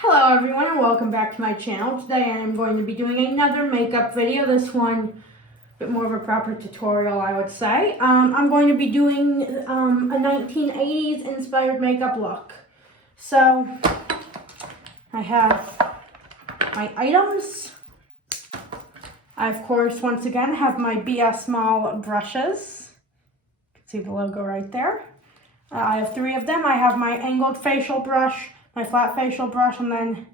Hello everyone and welcome back to my channel. Today I am going to be doing another makeup video. This one a bit more of a proper tutorial, I would say. I'm going to be doing a 1980s inspired makeup look. So I have my items. I of course once again have my BS Small brushes. You can see the logo right there. I have 3 of them. I have my angled facial brush, my flat facial brush, and then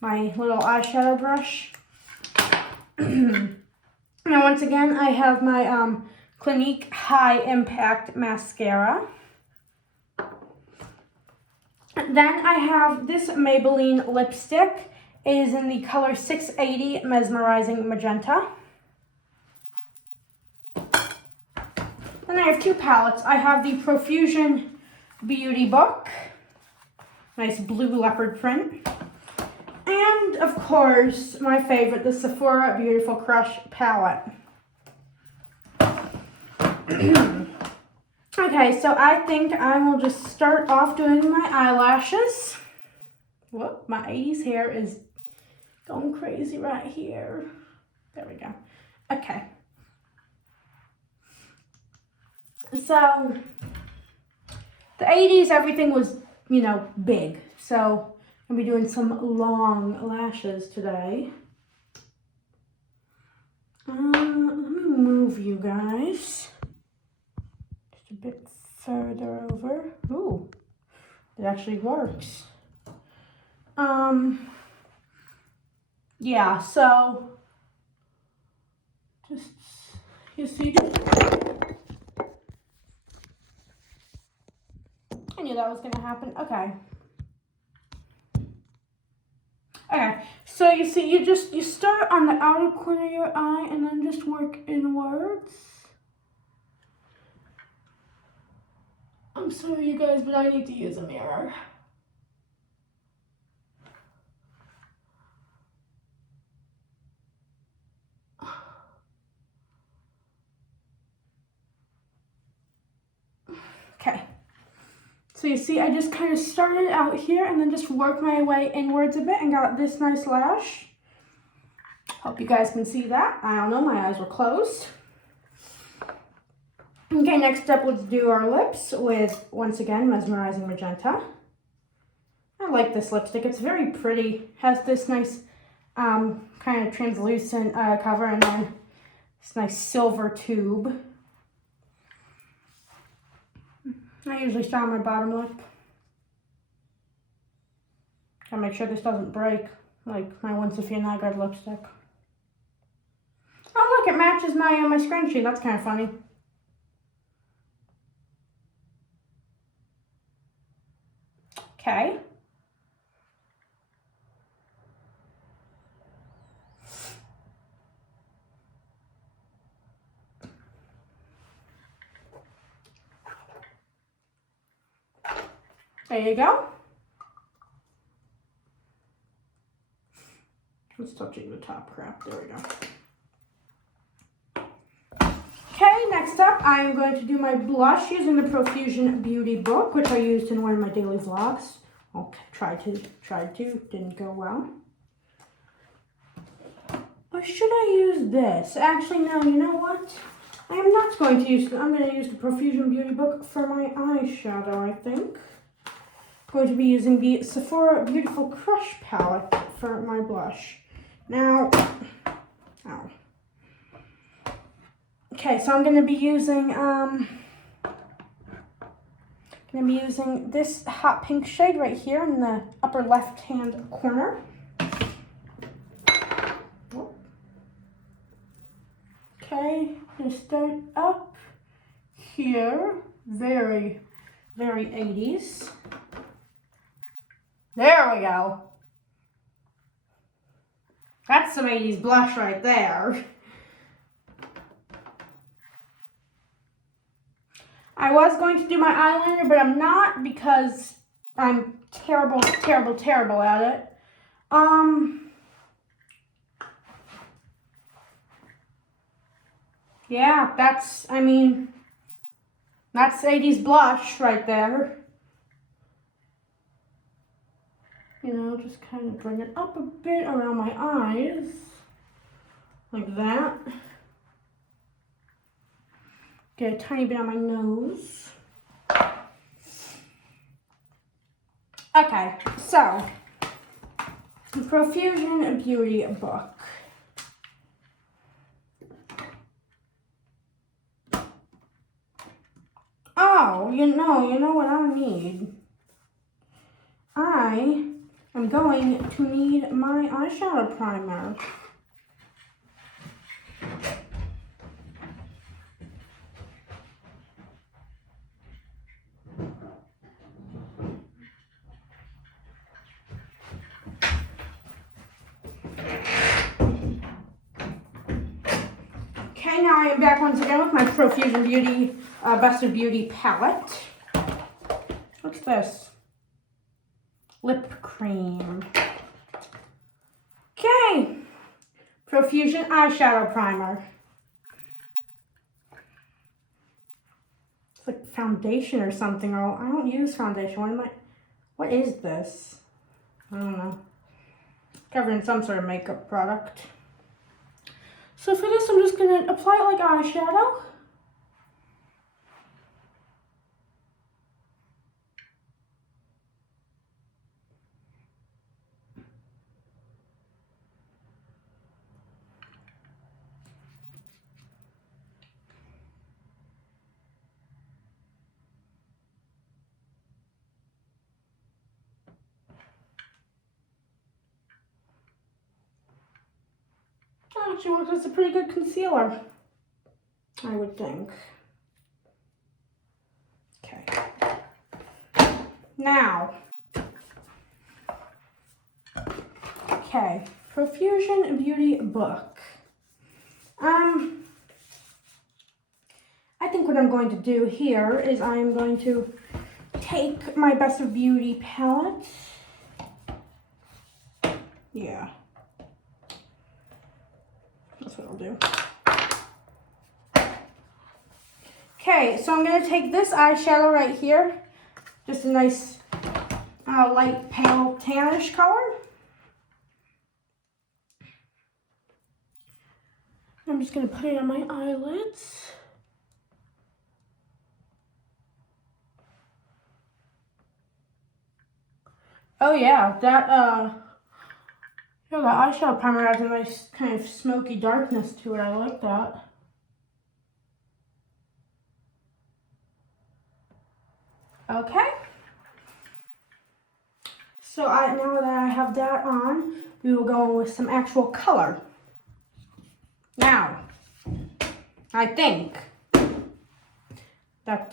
my little eyeshadow brush. Now once again, I have my Clinique High Impact Mascara. Then I have this Maybelline lipstick. It is in the color 680 Mesmerizing Magenta. Then I have 2 palettes. I have the Profusion Beauty Book. Nice blue leopard print. And, of course, my favorite, the Sephora Beautiful Crush palette. Okay, so I think I will just start off doing my eyelashes. Whoop, my 80s hair is going crazy right here. There we go. Okay. So, the 80s, everything was, big. So, I'm going to be doing some long lashes today. Let me move you guys just a bit further over. Ooh, it actually works. Yeah, so, just, you see, I knew that was going to happen. Okay. Okay, so you see, you start on the outer corner of your eye and then just work inwards. I'm sorry, you guys, but I need to use a mirror. Okay. So you see, I just kind of started out here and then just worked my way inwards a bit and got this nice lash. Hope you guys can see that. I don't know, my eyes were closed. Okay, next up, let's do our lips with, once again, Mesmerizing Magenta. I like this lipstick. It's very pretty. Has this nice kind of translucent cover and then this nice silver tube. I usually start on my bottom lip. Gotta make sure this doesn't break, like my One Sophia Nygaard lipstick. Oh look, it matches my my scrunchie. That's kind of funny. Okay. There you go. Let's touching the top crap. There we go. Okay, next up, I'm going to do my blush using the Profusion Beauty Book, which I used in one of my daily vlogs. Okay, tried to, didn't go well. Or should I use this? Actually, no, you know what? I am not going to use, I'm going to use the Profusion Beauty Book for my eyeshadow, I think. I'm going to be using the Sephora Beautiful Crush palette for my blush. Now, okay, so I'm going to be using this hot pink shade right here in the upper left-hand corner. Okay, I'm going to start up here, very, very 80s. There we go. That's some 80s blush right there. I was going to do my eyeliner, but I'm not because I'm terrible, terrible, terrible at it. Yeah, that's 80s blush right there. You know, just kind of bring it up a bit around my eyes, like that. Get a tiny bit on my nose. Okay, so, Profusion Beauty book. Oh, you know what I need? I am going to need my eyeshadow primer. Okay, now I am back once again with my Profusion Beauty Best of Beauty palette. What's this? Lip cream. Okay, Profusion eyeshadow primer. It's like foundation or something. Or I don't use foundation. What is this? I don't know. Covered in some sort of makeup product. So for this, I'm just gonna apply it like eyeshadow. Actually works as a pretty good concealer, I would think. Okay. Now, okay, Profusion Beauty book. I think what I'm going to do here is I'm going to take my Best of Beauty palette. Yeah. That's what I'll do. Okay, so I'm going to take this eyeshadow right here. Just a nice light pale tannish color. I'm just going to put it on my eyelids. Oh yeah, that the eyeshadow primer has a nice kind of smoky darkness to it. I like that. Okay. So now that I have that on, we will go with some actual color. Now, I think that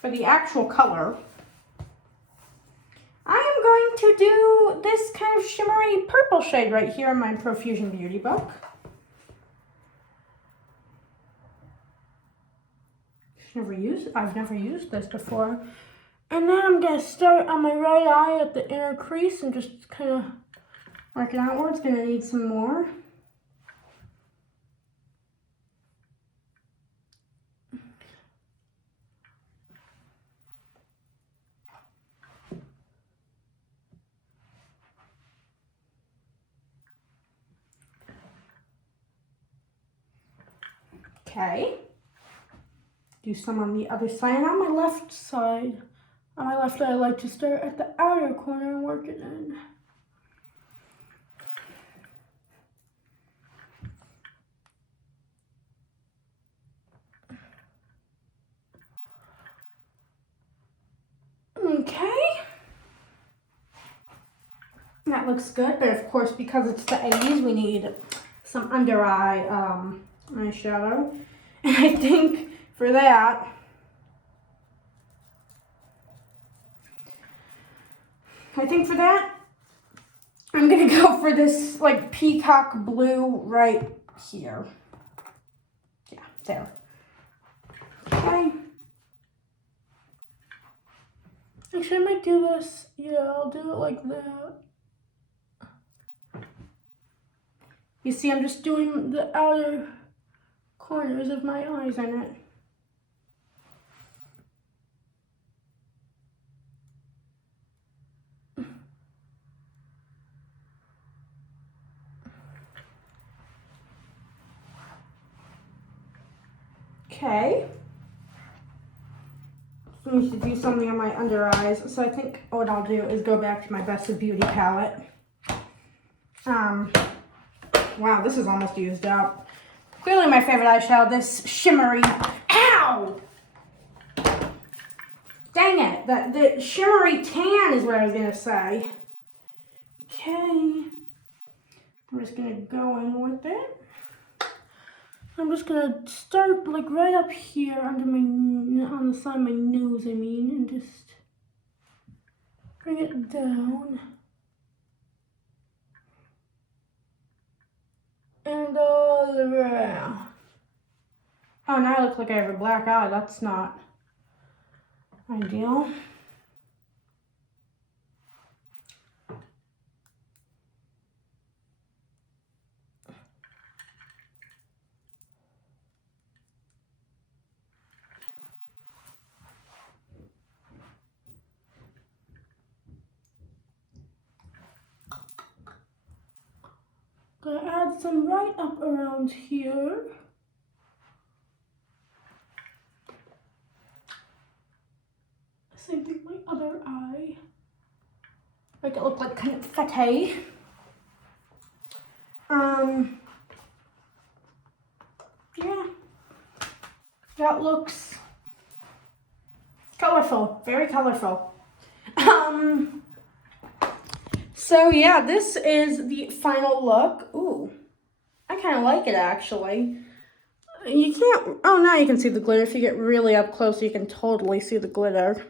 for the actual color, I am going to do this kind of shimmery purple shade right here in my Profusion Beauty book. I've never used this before. And then I'm going to start on my right eye at the inner crease and just kind of work it outwards. Going to need some more. Okay. Do some on the other side. And on my left side, I like to start at the outer corner and work it in. Okay. That looks good, but of course, because it's the 80s, we need some under eye eyeshadow. And I think for that, I'm gonna go for this like peacock blue right here. Yeah, there. Okay. Actually, I might do this. Yeah, I'll do it like that. You see, I'm just doing the outer corners of my eyes in it. Okay. I need to do something on my under eyes. So I think what I'll do is go back to my Best of Beauty palette. Wow, this is almost used up. Clearly my favorite eyeshadow, this shimmery. Ow! Dang it, the shimmery tan is what I was gonna say. Okay. I'm just gonna go in with it. I'm just gonna start like right up here under my, on the side of my nose, and just bring it down. And all around. Oh, now I look like I have a black eye. That's not ideal. Gonna add some right up around here. Same thing with my other eye. Make it look like confetti. Yeah. That looks colorful, very colorful. So yeah, this is the final look. Ooh, I kind of like it actually. You can't, oh, now you can see the glitter. If you get really up close, you can totally see the glitter.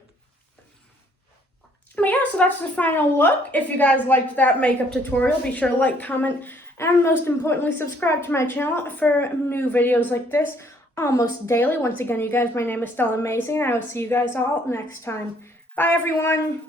But yeah, so that's the final look. If you guys liked that makeup tutorial, be sure to like, comment, and most importantly, subscribe to my channel for new videos like this almost daily. Once again, you guys, my name is StellaMazing, and I will see you guys all next time. Bye, everyone.